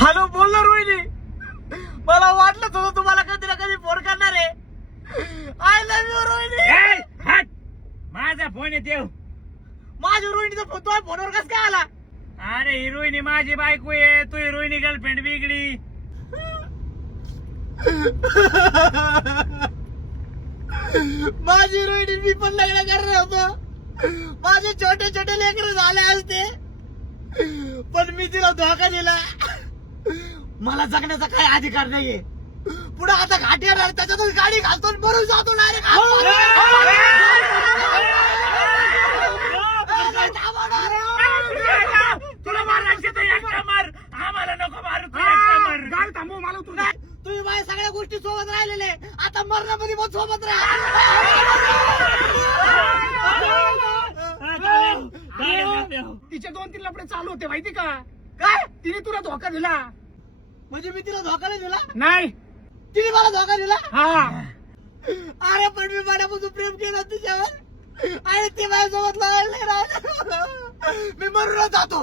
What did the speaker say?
Hello, बोल ना रोहिणी. मला वाटलं होतं तुम्हाला कधी ना कधी फोन करणार आहे. I love you Rohini. माझा फोन येते. माझ्या रोहिणीचा फोन तो फोनवर कसं काय आला? अरे हिरोईनी माझी बायको आहे, तू हिरोईनी गर्लफ्रेंड वेगळी. माझी रोहिणी मी पण लग्न करणार होतो. माझे छोटे छोटे लेकर झाले असते, पण मी तिला धोका दिला. मला जगण्याचा काही अधिकार नाहीये. पुढे आता घाट येणार, त्याच्यातच गाडी घालतो आणि मरून जातो डायरेक्ट. तुला मारायचं तर एकटा मार, आम्हाला नको मारू. तू एकटा मार. गाडी थांबव, मला उतरू दे. तुम्ही माझ्या सगळ्या गोष्टी सोबत राहिलेले, आता मरणामध्ये पण सोबत राहा. तिचे 2-3 लफडे चालू होते माहिती का? काय? तिने तुला धोका दिला. म्हणजे मी तिला धोका नाही दिला? नाही. तिने मला धोका दिला? हा. अरे पण मी मनापासून प्रेम केलं तिच्यावर, आणि ती माझ्यासोबत लढायला नाही राहिलं. मी मरून जातो.